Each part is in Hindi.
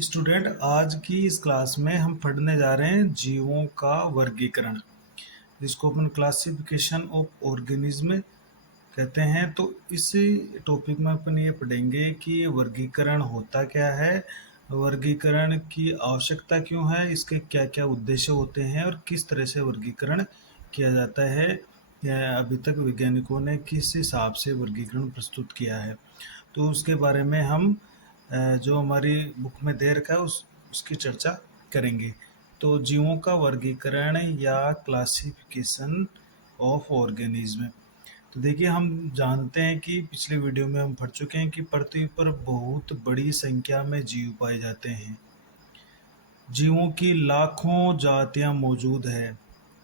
स्टूडेंट, आज की इस क्लास में हम पढ़ने जा रहे हैं जीवों का वर्गीकरण, जिसको अपन क्लासिफिकेशन ऑफ ऑर्गेनिज्म कहते हैं। तो इस टॉपिक में अपन ये पढ़ेंगे कि वर्गीकरण होता क्या है, वर्गीकरण की आवश्यकता क्यों है, इसके क्या क्या उद्देश्य होते हैं और किस तरह से वर्गीकरण किया जाता है, या अभी तक वैज्ञानिकों ने किस हिसाब से वर्गीकरण प्रस्तुत किया है। तो उसके बारे में हम जो हमारी बुक में दे रखा है उसकी चर्चा करेंगे। तो जीवों का वर्गीकरण या क्लासिफिकेशन ऑफ ऑर्गेनिज्म। तो देखिए, हम जानते हैं कि पिछले वीडियो में हम पढ़ चुके हैं कि पृथ्वी पर बहुत बड़ी संख्या में जीव पाए जाते हैं। जीवों की लाखों जातियां मौजूद है।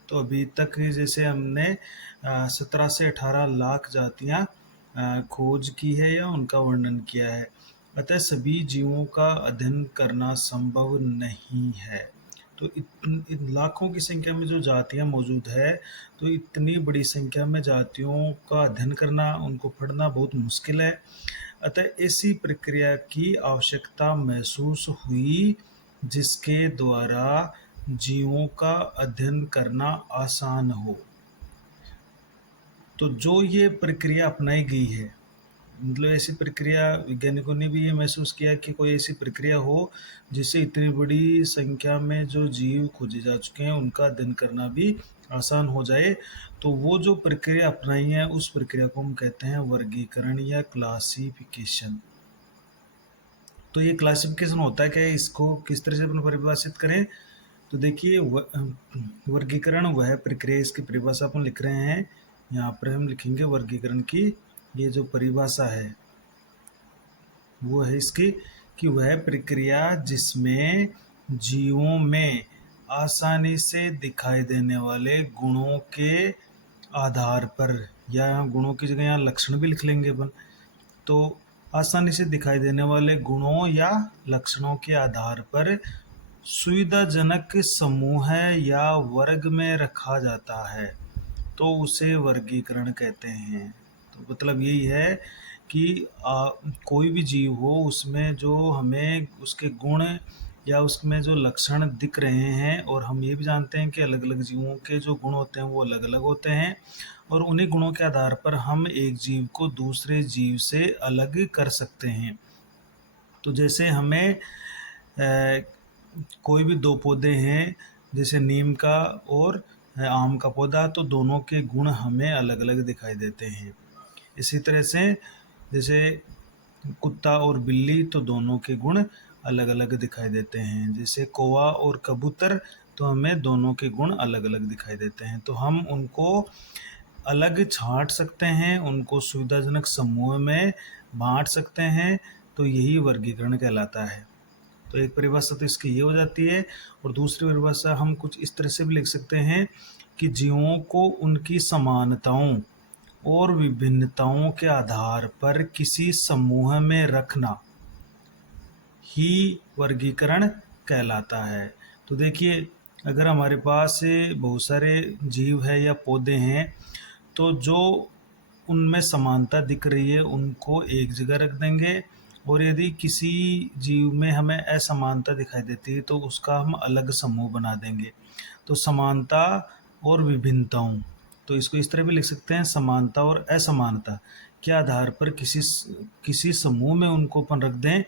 तो अभी तक जैसे हमने 17 से 18 लाख जातियां खोज की है या उनका वर्णन किया है। अतः सभी जीवों का अध्ययन करना संभव नहीं है। तो इन लाखों की संख्या में जो जातियां मौजूद है, तो इतनी बड़ी संख्या में जातियों का अध्ययन करना, उनको पढ़ना बहुत मुश्किल है। अतः ऐसी प्रक्रिया की आवश्यकता महसूस हुई जिसके द्वारा जीवों का अध्ययन करना आसान हो। तो जो ये प्रक्रिया अपनाई गई है, मतलब ऐसी प्रक्रिया, वैज्ञानिकों ने भी ये महसूस किया कि कोई ऐसी प्रक्रिया हो जिससे इतनी बड़ी संख्या में जो जीव खोजे जा चुके हैं उनका अध्ययन करना भी आसान हो जाए। तो वो जो प्रक्रिया अपनाई है उस प्रक्रिया को हम कहते हैं वर्गीकरण या क्लासिफिकेशन। तो ये क्लासिफिकेशन होता है क्या, इसको किस तरह से अपन परिभाषित करें। तो देखिए, वर्गीकरण वह प्रक्रिया, इसकी परिभाषा अपन लिख रहे हैं, यहाँ पर हम लिखेंगे वर्गीकरण की ये जो परिभाषा है वो है इसकी कि वह प्रक्रिया जिसमें जीवों में आसानी से दिखाई देने वाले गुणों के आधार पर, या गुणों की जगह यहाँ लक्षण भी लिख लेंगे अपन, तो आसानी से दिखाई देने वाले गुणों या लक्षणों के आधार पर सुविधाजनक समूह या वर्ग में रखा जाता है, तो उसे वर्गीकरण कहते हैं। तो मतलब यही है कि कोई भी जीव हो, उसमें जो हमें उसके गुण या उसमें जो लक्षण दिख रहे हैं, और हम ये भी जानते हैं कि अलग अलग जीवों के जो गुण होते हैं वो अलग अलग होते हैं, और उन्हीं गुणों के आधार पर हम एक जीव को दूसरे जीव से अलग कर सकते हैं। तो जैसे हमें कोई भी दो पौधे हैं, जैसे नीम का और आम का पौधा, तो दोनों के गुण हमें अलग अलग दिखाई देते हैं। इसी तरह से जैसे कुत्ता और बिल्ली, तो दोनों के गुण अलग अलग दिखाई देते हैं। जैसे कौवा और कबूतर, तो हमें दोनों के गुण अलग अलग दिखाई देते हैं। तो हम उनको अलग छांट सकते हैं, उनको सुविधाजनक समूह में बांट सकते हैं। तो यही वर्गीकरण कहलाता है। तो एक परिभाषा तो इसकी ये हो जाती है, और दूसरी परिभाषा हम कुछ इस तरह से भी लिख सकते हैं कि जीवों को उनकी समानताओं और विभिन्नताओं के आधार पर किसी समूह में रखना ही वर्गीकरण कहलाता है। तो देखिए, अगर हमारे पास बहुत सारे जीव है या पौधे हैं, तो जो उनमें समानता दिख रही है उनको एक जगह रख देंगे, और यदि किसी जीव में हमें असमानता दिखाई देती है तो उसका हम अलग समूह बना देंगे। तो समानता और विभिन्नताओं, तो इसको इस तरह भी लिख सकते हैं, समानता और असमानता के आधार पर किसी समूह में उनको अपन रख दें,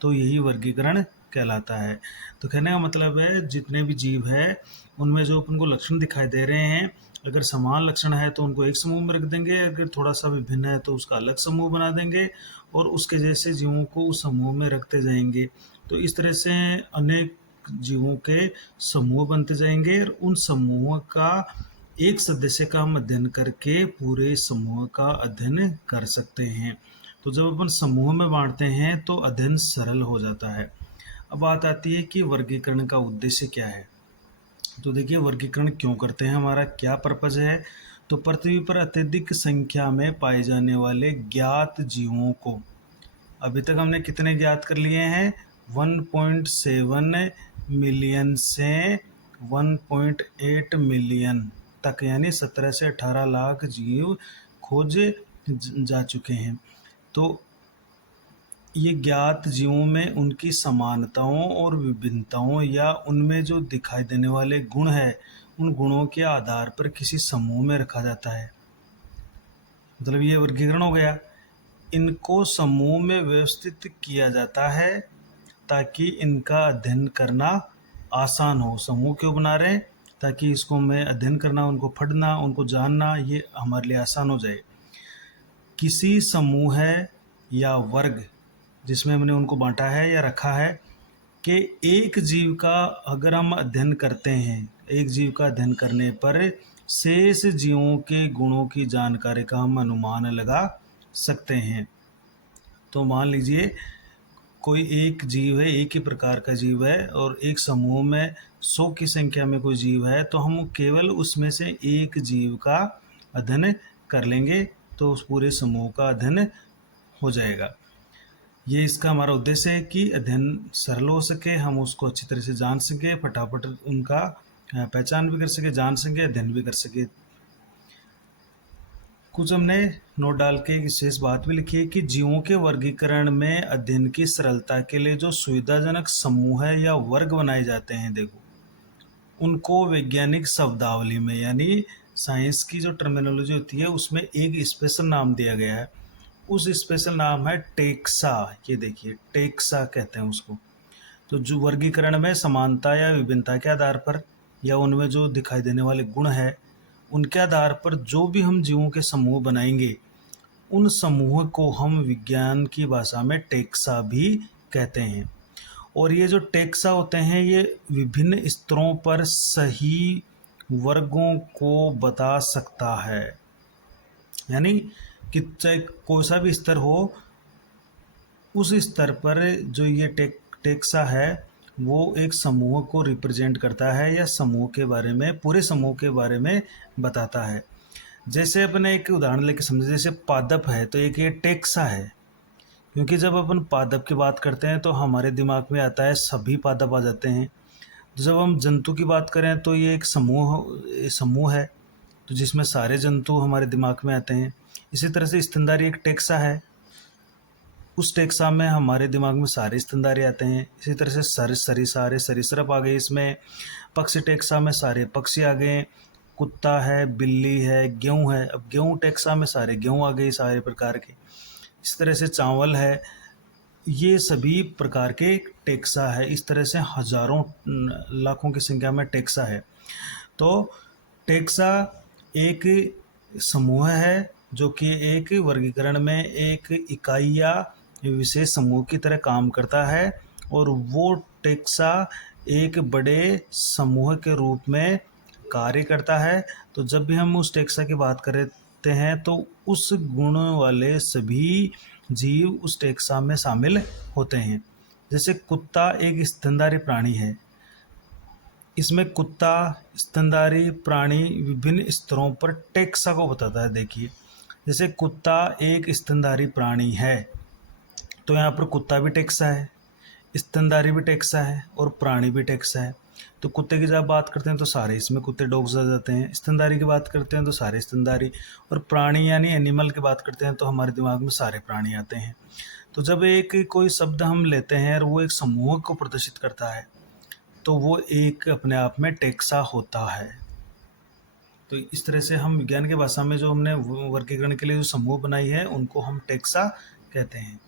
तो यही वर्गीकरण कहलाता है। तो कहने का मतलब है, जितने भी जीव है उनमें जो अपन को लक्षण दिखाई दे रहे हैं, अगर समान लक्षण है तो उनको एक समूह में रख देंगे, अगर थोड़ा सा विभिन्न है तो उसका अलग समूह बना देंगे, और उसके जैसे जीवों को उस समूह में रखते जाएंगे। तो इस तरह से अनेक जीवों के समूह बनते जाएंगे, और उन समूह का एक सदस्य का हम अध्ययन करके पूरे समूह का अध्ययन कर सकते हैं। तो जब अपन समूह में बांटते हैं तो अध्ययन सरल हो जाता है। अब बात आती है कि वर्गीकरण का उद्देश्य क्या है। तो देखिए, वर्गीकरण क्यों करते हैं, हमारा क्या पर्पज है। तो पृथ्वी पर अत्यधिक संख्या में पाए जाने वाले ज्ञात जीवों को, अभी तक हमने कितने ज्ञात कर लिए हैं, 1.7 मिलियन से 1.8 मिलियन तक, यानी 17 से 18 लाख जीव खोजे जा चुके हैं। तो ये ज्ञात जीवों में उनकी समानताओं और विभिन्नताओं या उनमें जो दिखाई देने वाले गुण हैं, उन गुणों के आधार पर किसी समूह में रखा जाता है। मतलब ये वर्गीकरण हो गया। इनको समूह में व्यवस्थित किया जाता है ताकि इनका अध्ययन करना आसान हो। समूह क्यों बना रहे हैं? ताकि इसको में अध्ययन करना, उनको पढ़ना, उनको जानना, ये हमारे लिए आसान हो जाए। किसी समूह या वर्ग जिसमें हमने उनको बांटा है या रखा है कि एक जीव का अगर हम अध्ययन करते हैं, एक जीव का अध्ययन करने पर शेष जीवों के गुणों की जानकारी का हम अनुमान लगा सकते हैं। तो मान लीजिए कोई एक जीव है, एक ही प्रकार का जीव है और एक समूह में 100 की संख्या में कोई जीव है, तो हम केवल उसमें से एक जीव का अध्ययन कर लेंगे तो उस पूरे समूह का अध्ययन हो जाएगा। ये इसका हमारा उद्देश्य है कि अध्ययन सरल हो सके, हम उसको अच्छी तरह से जान सकें, फटाफट उनका पहचान भी कर सके, जान सके, अध्ययन भी कर सके। कुछ हमने नोट डाल के एक विशेष बात भी लिखी है कि जीवों के वर्गीकरण में अध्ययन की सरलता के लिए जो सुविधाजनक समूह या वर्ग बनाए जाते हैं, देखो उनको वैज्ञानिक शब्दावली में यानी साइंस की जो टर्मिनोलॉजी होती है उसमें एक स्पेशल नाम दिया गया है। उस स्पेशल नाम है टेक्सा। ये देखिए टेक्सा कहते हैं उसको। तो जो वर्गीकरण में समानता या विभिन्नता के आधार पर या उनमें जो दिखाई देने वाले गुण है उनके आधार पर जो भी हम जीवों के समूह बनाएंगे उन समूह को हम विज्ञान की भाषा में टेक्सा भी कहते हैं। और ये जो टेक्सा होते हैं ये विभिन्न स्तरों पर सही वर्गों को बता सकता है। यानी कि चाहे कोई सा भी स्तर हो, उस स्तर पर जो ये टेक्सा है वो एक समूह को रिप्रेजेंट करता है या समूह के बारे में, पूरे समूह के बारे में बताता है। जैसे अपने एक उदाहरण लेके समझे, जैसे पादप है तो एक ये टेक्सा है, क्योंकि जब अपन पादप की बात करते हैं तो हमारे दिमाग में आता है सभी पादप आ जाते हैं। तो जब हम जंतु की बात करें तो ये एक समूह है तो जिसमें सारे जंतु हमारे दिमाग में आते हैं। इसी तरह से स्तनधारी एक टेक्सा है, उस टेक्सा में हमारे दिमाग में सारे स्तनधारी आते हैं। इसी तरह से सारे सरीसृप आ गए इसमें। पक्षी टेक्सा में सारे पक्षी आ गए, कुत्ता है, बिल्ली है, गेहूँ है। अब गेहूँ टेक्सा में सारे गेहूँ आ गए, सारे प्रकार के। इस तरह से चावल है, ये सभी प्रकार के टेक्सा है। इस तरह से हजारों लाखों की संख्या में टेक्सा है। तो टेक्सा एक समूह है जो कि एक वर्गीकरण में एक इकाई या विशेष समूह की तरह काम करता है और वो टेक्सा एक बड़े समूह के रूप में कार्य करता है। तो जब भी हम उस टेक्सा की बात करते हैं तो उस गुण वाले सभी जीव उस टेक्सा में शामिल होते हैं। जैसे कुत्ता एक स्तनधारी प्राणी है, इसमें कुत्ता स्तनधारी प्राणी विभिन्न स्तरों पर टेक्सा को बताता है। देखिए जैसे कुत्ता एक स्तनधारी प्राणी है तो यहाँ पर कुत्ता भी टेक्सा है, स्तनधारी भी टेक्सा है और प्राणी भी टेक्सा है। तो कुत्ते की जब बात करते हैं तो सारे इसमें कुत्ते डॉग्स आ जाते हैं, स्तनधारी की बात करते हैं तो सारे स्तनधारी, और प्राणी यानी एनिमल की बात करते हैं तो हमारे दिमाग में सारे प्राणी आते हैं। तो जब एक कोई शब्द हम लेते हैं और वो एक समूह को प्रदर्शित करता है तो वो एक अपने आप में टेक्सा होता है। तो इस तरह से हम विज्ञान की भाषा में जो हमने वर्गीकरण के लिए जो समूह बनाई है उनको हम टेक्सा कहते हैं।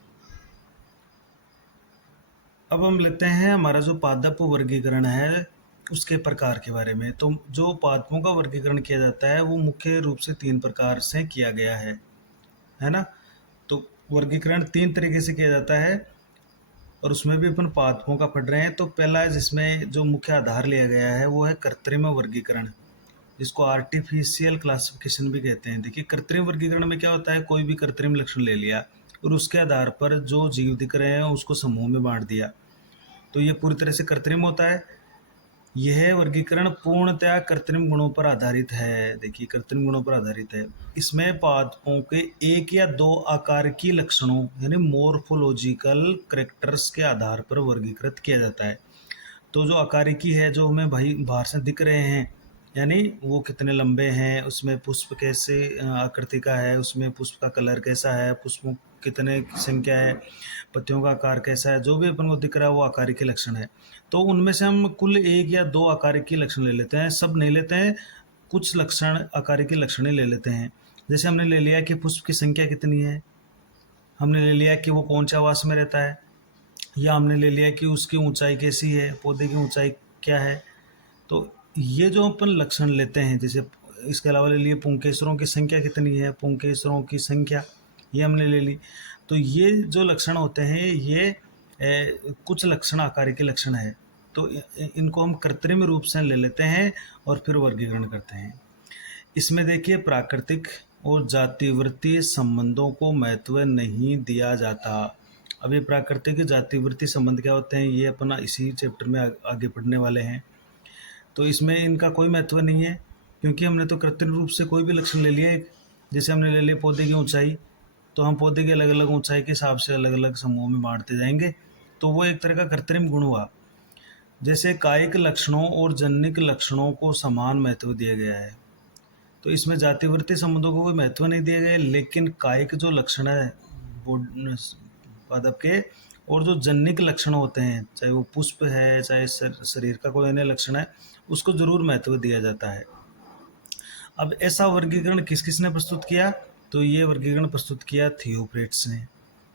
अब हम लेते हैं हमारा जो पादप वर्गीकरण है उसके प्रकार के बारे में। तो जो पादपों का वर्गीकरण किया जाता है वो मुख्य रूप से 3 प्रकार से किया गया है ना। तो वर्गीकरण 3 तरीके से किया जाता है और उसमें भी अपन पादपों का पढ़ रहे हैं। तो पहला जिसमें जो मुख्य आधार लिया गया है वो है कृत्रिम वर्गीकरण, जिसको आर्टिफिशियल क्लासिफिकेशन भी कहते हैं। देखिए कृत्रिम वर्गीकरण में क्या होता है, कोई भी कृत्रिम लक्षण ले लिया और उसके आधार पर जो जीव दिख रहे हैं उसको समूह में बांट दिया, तो ये पूरी तरह से कृत्रिम होता है। यह वर्गीकरण पूर्णतया कृत्रिम गुणों पर आधारित है। देखिए कृत्रिम गुणों पर आधारित है। इसमें पादपों के 1 या 2 आकार की लक्षणों यानी मोर्फोलॉजिकल कैरेक्टर्स के आधार पर वर्गीकृत किया जाता है। तो जो आकारिकी है, जो हमें भाई बाहर से दिख रहे हैं, यानी वो कितने लंबे हैं, उसमें पुष्प कैसे आकृति का है, उसमें पुष्प का कलर कैसा है, पुष्पों कितने संख्या है, पत्तियों का आकार कैसा है, जो भी अपन को दिख रहा है वो आकारिक लक्षण है। तो उनमें से हम कुल 1 या 2 आकारिक लक्षण ले लेते हैं, सब नहीं लेते हैं, कुछ लक्षण आकारिक लक्षण ही ले लेते हैं। जैसे हमने ले लिया कि पुष्प की संख्या कितनी है, हमने ले लिया कि वो कौन से आवास में रहता है, या हमने ले लिया कि उसकी ऊंचाई कैसी है, पौधे की ऊंचाई क्या है। तो ये जो अपन लक्षण लेते हैं, जैसे इसके अलावा ले लिए पुंकेसरों की संख्या कितनी है, पुंकेसरों की संख्या ये हमने ले ली। तो ये जो लक्षण होते हैं ये कुछ लक्षण आकारिक लक्षण है, तो इनको हम कृत्रिम रूप से ले लेते हैं और फिर वर्गीकरण करते हैं। इसमें देखिए प्राकृतिक और जातिवृत्तीय संबंधों को महत्व नहीं दिया जाता। अब ये प्राकृतिक जातिवृत्तीय संबंध क्या होते हैं, ये अपना इसी चैप्टर में आगे पढ़ने वाले हैं। तो इसमें इनका कोई महत्व नहीं है, क्योंकि हमने तो कृत्रिम रूप से कोई भी लक्षण ले लिया एक। जैसे हमने ले लिया पौधे की ऊंचाई, तो हम पौधे की अलग अलग ऊंचाई के हिसाब से अलग अलग समूह में बांटते जाएंगे, तो वो एक तरह का कृत्रिम गुण हुआ। जैसे कायिक लक्षणों और जन्निक लक्षणों को समान महत्व दिया गया है, तो इसमें जातिवृत्तीय संबंधों को कोई महत्व नहीं दिया गया, लेकिन कायिक जो लक्षण है पादप के और जो जन्निक लक्षण होते हैं, चाहे वो पुष्प है चाहे शरीर का कोई अन्य लक्षण है, उसको जरूर महत्व दिया जाता है। अब ऐसा वर्गीकरण किस किसने प्रस्तुत किया, तो ये वर्गीकरण प्रस्तुत किया थियोफ्रेट्स ने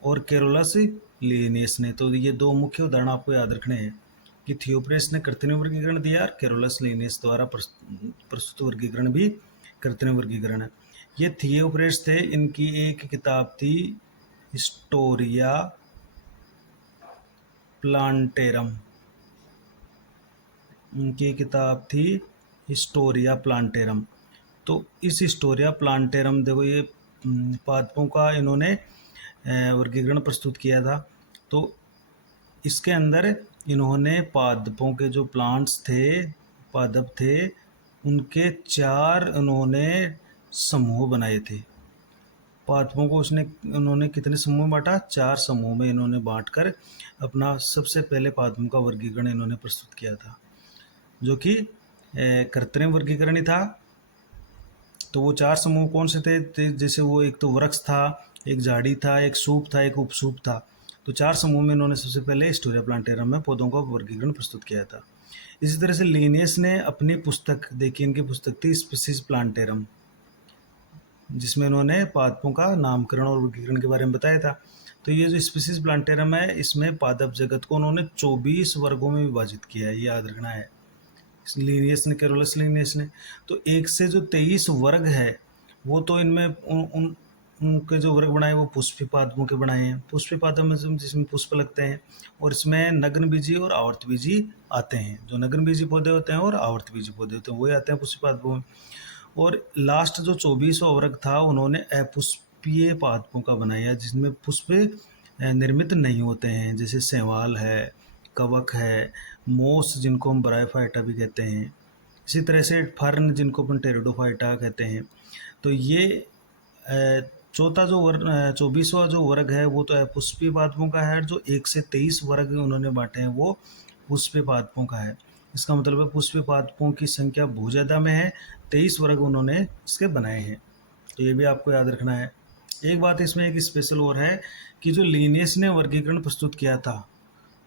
और केरोलस लिनियस ने। तो ये दो मुख्य उदाहरण आपको याद रखने हैं कि थियोफ्रेट्स ने कृत्रिम वर्गीकरण दिया और केरोलस लिनियस द्वारा प्रस्तुत वर्गीकरण भी कृत्रिम वर्गीकरण है। ये थियोफ्रेट्स थे, इनकी एक किताब थी हिस्टोरिया प्लांटेरम, उनकी किताब थी हिस्टोरिया प्लांटेरम। तो इस हिस्टोरिया प्लांटेरम देखो ये पादपों का इन्होंने वर्गीकरण प्रस्तुत किया था। तो इसके अंदर इन्होंने पादपों के जो प्लांट्स थे, पादप थे, उनके 4 उन्होंने समूह बनाए थे। पादपों को उन्होंने कितने समूह में बांटा, 4 समूह में इन्होंने बांटकर अपना सबसे पहले पादपों का वर्गीकरण इन्होंने प्रस्तुत किया था, जो कि कृत्रिम वर्गीकरण ही था। तो वो 4 समूह कौन से थे, जैसे वो एक तो वृक्ष था, एक झाड़ी था, एक सूप था, एक उपसूप था। तो 4 समूह में इन्होंने सबसे पहले हिस्टोरिया प्लांटेरम में पौधों का वर्गीकरण प्रस्तुत किया था। इसी तरह से लिनियस ने अपनी पुस्तक देखी, इनकी पुस्तक थी स्पीसीज प्लांटेरम, जिसमें उन्होंने पादपों का नामकरण और वर्गीकरण के बारे में बताया था। तो ये जो स्पीसीज प्लांटेरम है, इसमें पादप जगत को उन्होंने 24 वर्गों में विभाजित किया है, ये याद रखना है, लिनियस ने, केरोलस लिनियस ने। तो 1 से जो 23 वर्ग है, वो तो इनमें उनके जो वर्ग बनाए वो पुष्पी पादपों के बनाए हैं। पुष्पी पादप में जिसमें पुष्प लगते हैं, और इसमें नग्न बीजी और आवर्त बीजी आते हैं। जो नग्न बीजी पौधे होते हैं और आवर्त बीजी पौधे होते हैं, वही आते हैं पुष्पी पादपों में। और लास्ट जो 24वां वर्ग था, उन्होंने अपुष्पीय पादपों का बनाया, जिसमें पुष्प निर्मित नहीं होते हैं, जैसे शैवाल है, कवक है, मोस जिनको हम ब्रायोफाइटा भी कहते हैं, इसी तरह से फर्न जिनको अपन टेरिडोफाइटा कहते हैं। तो ये चौथा जो 24वां जो वर्ग है वो तो अपुष्पीय पादपों का है। जो 1 से 23 वर्ग उन्होंने बांटे हैं वो पुष्पीय पादपों का है। इसका मतलब है पुष्पीय पादपों की संख्या बहुत ज़्यादा में है, 23 वर्ग उन्होंने इसके बनाए हैं। तो ये भी आपको याद रखना है। एक बात इसमें एक स्पेशल और है कि जो लिनियस ने वर्गीकरण प्रस्तुत किया था,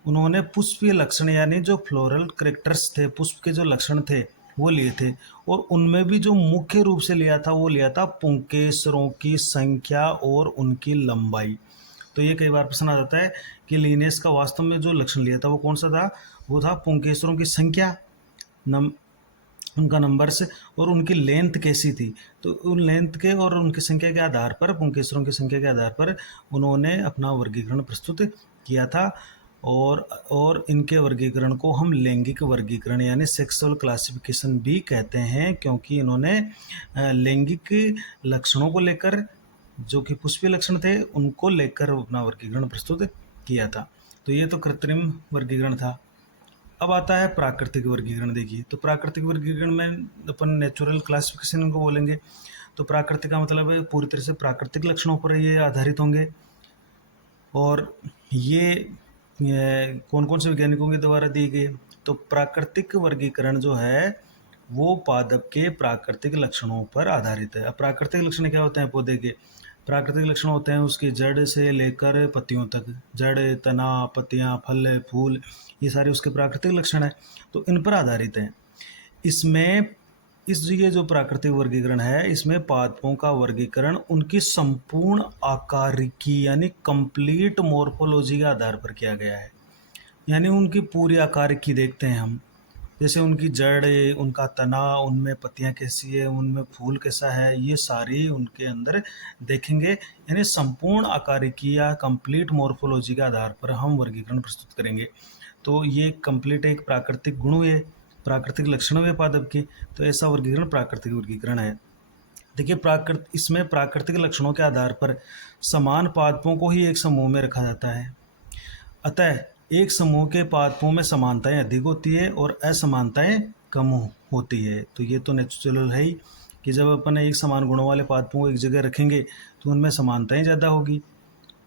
उन्होंने पुष्पीय लक्षण यानी जो फ्लोरल कैरेक्टर्स थे, पुष्प के जो लक्षण थे वो लिए थे, और उनमें भी जो मुख्य रूप से लिया था वो लिया था पुंकेसरों की संख्या और उनकी लंबाई। तो ये कई बार प्रश्न आ जाता है कि लिनियस का वास्तव में जो लक्षण लिया था वो कौन सा था, वो था पुंकेसरों की संख्या, उनका नंबर्स और उनकी लेंथ कैसी थी। तो उन लेंथ के और उनकी संख्या के आधार पर, पुंकेसरों की संख्या के आधार पर उन्होंने अपना वर्गीकरण प्रस्तुत किया था। और इनके वर्गीकरण को हम लैंगिक वर्गीकरण यानी सेक्सुअल क्लासिफिकेशन भी कहते हैं, क्योंकि इन्होंने लैंगिक लक्षणों को लेकर, जो कि पुष्पीय लक्षण थे, उनको लेकर अपना वर्गीकरण प्रस्तुत किया था। तो ये तो कृत्रिम वर्गीकरण था। अब आता है प्राकृतिक वर्गीकरण। देखिए, तो प्राकृतिक वर्गीकरण में अपन नेचुरल क्लासिफिकेशन को बोलेंगे। तो प्राकृतिक का मतलब है पूरी तरह से प्राकृतिक लक्षणों पर ये आधारित होंगे। और ये कौन कौन से वैज्ञानिकों के द्वारा दी गई। तो प्राकृतिक वर्गीकरण जो है वो पादप के प्राकृतिक लक्षणों पर आधारित है। अब प्राकृतिक लक्षण क्या होते हैं पौधे के, प्राकृतिक लक्षण होते हैं उसकी जड़ से लेकर पत्तियों तक, जड़, तना, पत्तियाँ, फल, फूल, ये सारे उसके प्राकृतिक लक्षण हैं, तो इन पर आधारित हैं। इसमें ये जो प्राकृतिक वर्गीकरण है, इसमें पादपों का वर्गीकरण उनकी संपूर्ण आकारिकी यानी कंप्लीट मॉर्फोलॉजी के आधार पर किया गया है। यानी उनकी पूरी आकारिकी देखते हैं हम, जैसे उनकी जड़, उनका तना, उनमें पत्तियां कैसी है, उनमें फूल कैसा है, ये सारी उनके अंदर देखेंगे। यानी संपूर्ण आकारिकी या कंप्लीट मॉर्फोलॉजी के आधार पर हम वर्गीकरण प्रस्तुत करेंगे। तो ये कंप्लीट एक प्राकृतिक गुण हुए, प्राकृतिक लक्षण हुए पादप के, तो ऐसा वर्गीकरण प्राकृतिक वर्गीकरण है। देखिए इसमें प्राकृतिक लक्षणों के आधार पर समान पादपों को ही एक समूह में रखा जाता है। अतः एक समूह के पादपों में समानताएं अधिक होती है और असमानताएं कम होती है। तो ये तो नेचुरल है ही कि जब अपन एक समान गुणों वाले पादपों को एक जगह रखेंगे तो उनमें समानताएं ज़्यादा होगी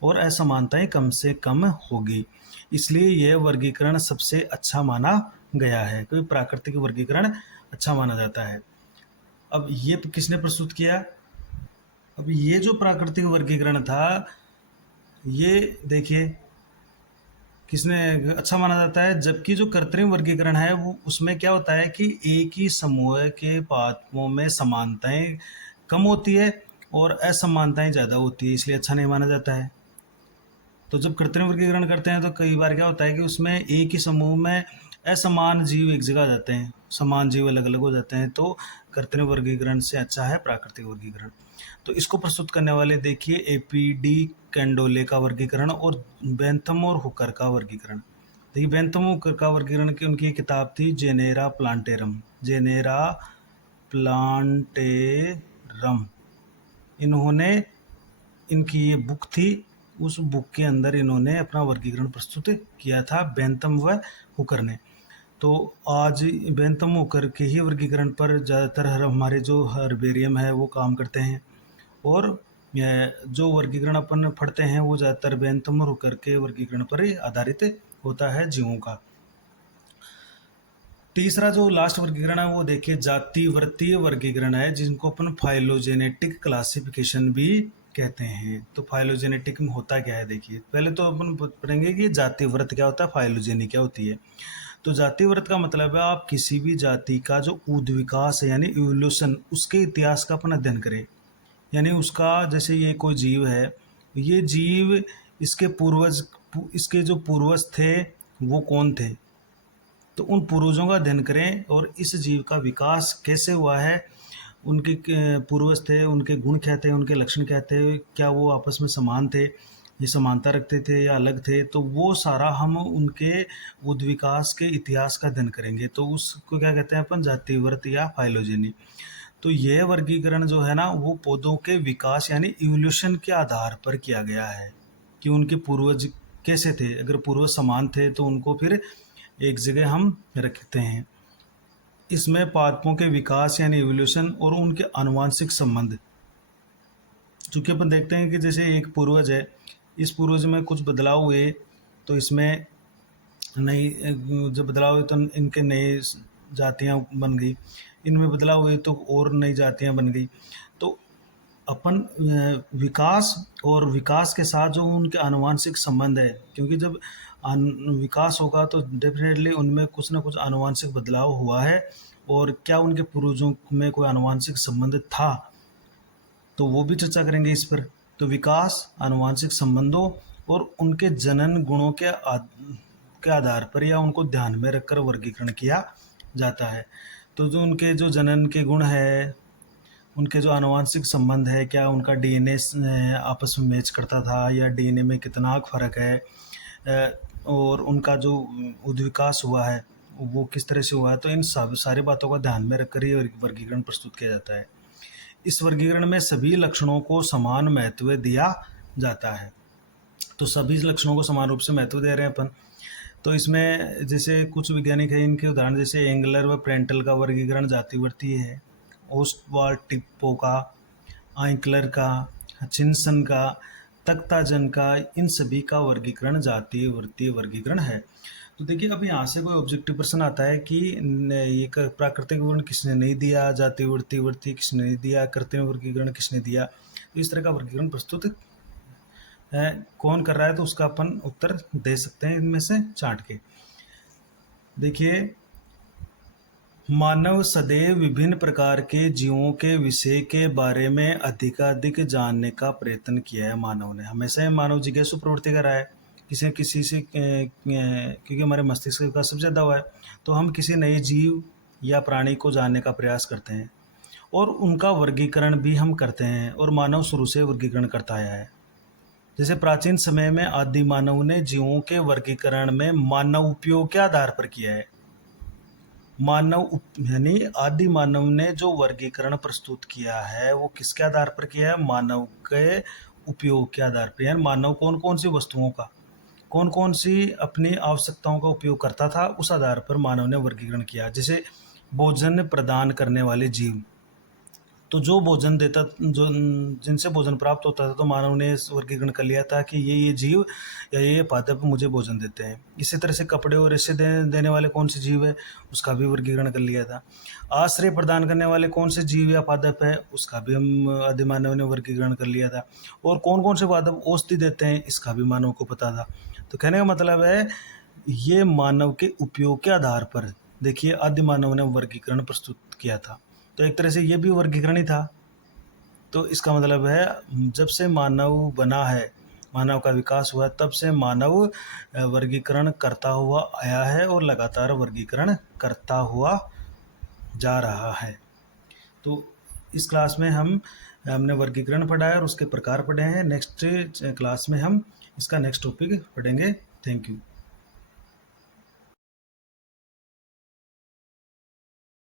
और असमानताएं कम से कम होगी। इसलिए यह वर्गीकरण सबसे अच्छा माना गया है, क्योंकि प्राकृतिक वर्गीकरण अच्छा माना जाता है। अब ये किसने प्रस्तुत किया? अब ये जो प्राकृतिक वर्गीकरण था, ये देखिए किसने अच्छा माना जाता है, जबकि जो कृत्रिम वर्गीकरण है वो उसमें क्या होता है कि एक ही समूह के पादपों में समानताएं कम होती है और असमानताएं ज़्यादा होती है, इसलिए अच्छा नहीं माना जाता है। तो जब कृत्रिम वर्गीकरण करते हैं तो कई बार क्या होता है कि उसमें एक ही समूह में असमान जीव एक जगह आ जाते हैं, समान जीव अलग अलग हो जाते हैं। तो कृत्रिम वर्गीकरण से अच्छा है प्राकृतिक वर्गीकरण। तो इसको प्रस्तुत करने वाले देखिए एपीडी कैंडोले का वर्गीकरण और बेंथम और हुकर का वर्गीकरण। देखिए बेंथम और हुकर का वर्गीकरण की उनकी किताब थी जेनेरा प्लांटेरम, जेनेरा प्लांटेरम। इन्होंने, इनकी ये बुक थी, उस बुक के अंदर इन्होंने अपना वर्गीकरण प्रस्तुत किया था बेंथम व हुकर ने। तो आज बेंथम हुकर के ही वर्गीकरण पर ज़्यादातर हमारे जो हर्बेरियम है वो काम करते हैं, और जो वर्गीकरण अपन पढ़ते हैं वो ज़्यादातर बेंथम और हुकर के वर्गीकरण पर ही आधारित होता है जीवों का। तीसरा जो लास्ट वर्गीकरण है वो देखिए जातिवर्तीय वर्गीकरण है, जिनको अपन फाइलोजेनेटिक क्लासिफिकेशन भी कहते हैं। तो फाइलोजेनेटिक में होता क्या है, देखिए पहले तो अपन पढ़ेंगे कि जातिवर्त क्या होता है, फाइलोजेनी क्या होती है। तो जातिवर्त का मतलब है आप किसी भी जाति का जो उद्विकास है यानी इवोल्यूशन, उसके इतिहास का अपन अध्ययन करें। यानी उसका, जैसे ये कोई जीव है, ये जीव, इसके पूर्वज, इसके जो पूर्वज थे वो कौन थे, तो उन पूर्वजों का अध्ययन करें और इस जीव का विकास कैसे हुआ है, उनके पूर्वज थे, उनके गुण क्या थे, उनके लक्षण क्या थे, क्या वो आपस में समान थे, ये समानता रखते थे या अलग थे, तो वो सारा हम उनके उद्विकास के इतिहास का अध्ययन करेंगे। तो उसको क्या कहते हैं अपन, जातिवर्त या फाइलोजेनी। तो यह वर्गीकरण जो है ना वो पौधों के विकास यानी इवोल्यूशन के आधार पर किया गया है कि उनके पूर्वज कैसे थे। अगर पूर्वज समान थे तो उनको फिर एक जगह हम रखते हैं। इसमें पादपों के विकास यानी इवोल्यूशन और उनके आनुवंशिक संबंध, चूँकि अपन देखते हैं कि जैसे एक पूर्वज है, इस पूर्वज में कुछ बदलाव हुए तो इसमें नई, जब बदलाव हुए तो इनके नए जातियाँ बन गई, इनमें बदलाव हुए तो और नई जातियाँ बन गई। तो अपन विकास और विकास के साथ जो उनके आनुवंशिक संबंध है, क्योंकि जब विकास होगा तो डेफिनेटली उनमें कुछ ना कुछ आनुवंशिक बदलाव हुआ है, और क्या उनके पूर्वजों में कोई आनुवंशिक संबंध था, तो वो भी चर्चा करेंगे इस पर। तो विकास, आनुवंशिक संबंधों और उनके जनन गुणों के आधार पर या उनको ध्यान में रखकर वर्गीकरण किया जाता है। तो जो उनके जो जनन के गुण है, उनके जो आनुवंशिक संबंध है, क्या उनका डीएनए आपस में मैच करता था या डीएनए में कितना फ़र्क है, और उनका जो उद्विकास हुआ है वो किस तरह से हुआ है, तो इन सारी बातों का ध्यान में रखकर ही वर्गीकरण प्रस्तुत किया जाता है। इस वर्गीकरण में सभी लक्षणों को समान महत्व दिया जाता है। तो सभी लक्षणों को समान रूप से महत्व दे रहे हैं अपन। तो इसमें जैसे कुछ वैज्ञानिक हैं, इनके उदाहरण जैसे एंगलर व प्रेंटल का वर्गीकरण जातिवर्तीय है, ओस्टवाल्ड टिप्पो का, आइंकलर का, हचिनसन का, तख्ताजन का, इन सभी का वर्गीकरण जातीय वृत्तीय वर्गीकरण है। तो देखिए अब यहाँ से कोई ऑब्जेक्टिव प्रश्न आता है कि ये प्राकृतिक वर्ण किसने नहीं दिया, जातीय वृत्तीय वृत्तीय किसने नहीं दिया, कृत्रिम वर्गीकरण किसने दिया। तो इस तरह का वर्गीकरण प्रस्तुत कौन कर रहा है, तो उसका अपन उत्तर दे सकते हैं इनमें से छांट के। देखिए, मानव सदैव विभिन्न प्रकार के जीवों के विषय के बारे में अधिकाधिक जानने का प्रयत्न किया है। मानव ने हमेशा मानव जिज्ञासु प्रवृत्ति का रहा है, किसी से क्योंकि हमारे मस्तिष्क का विकास सबसे ज़्यादा हुआ है, तो हम किसी नए जीव या प्राणी को जानने का प्रयास करते हैं और उनका वर्गीकरण भी हम करते हैं, और मानव शुरू से वर्गीकरण करता आया है। जैसे प्राचीन समय में आदि मानव ने जीवों के वर्गीकरण में मानव उपयोग के आधार पर किया है। यानी आदि मानव ने जो वर्गीकरण प्रस्तुत किया है वो किसके आधार पर किया है, मानव के उपयोग के आधार पर। यानी मानव कौन कौन सी वस्तुओं का, कौन कौन सी अपनी आवश्यकताओं का उपयोग करता था, उस आधार पर मानव ने वर्गीकरण किया। जैसे भोजन प्रदान करने वाले जीव, तो जो भोजन देता, जो जिनसे भोजन प्राप्त होता था, तो मानव ने वर्गीकरण कर लिया था कि ये जीव या ये पादप मुझे भोजन देते हैं। इसी तरह से कपड़े और रेशे देने वाले कौन से जीव है, उसका भी वर्गीकरण कर लिया था। आश्रय प्रदान करने वाले कौन से जीव या पादप है, उसका भी हम आदि मानव ने वर्गीकरण कर लिया था। और कौन कौन से पादप औषधि देते हैं, इसका भी मानव को पता था। तो कहने का मतलब है ये मानव के उपयोग के आधार पर देखिए आदि मानव ने वर्गीकरण प्रस्तुत किया था। तो एक तरह से ये भी वर्गीकरण ही था। तो इसका मतलब है जब से मानव बना है, मानव का विकास हुआ, तब से मानव वर्गीकरण करता हुआ आया है और लगातार वर्गीकरण करता हुआ जा रहा है। तो इस क्लास में हमने वर्गीकरण पढ़ा है और उसके प्रकार पढ़े हैं। नेक्स्ट क्लास में हम इसका नेक्स्ट टॉपिक पढ़ेंगे। Thank you.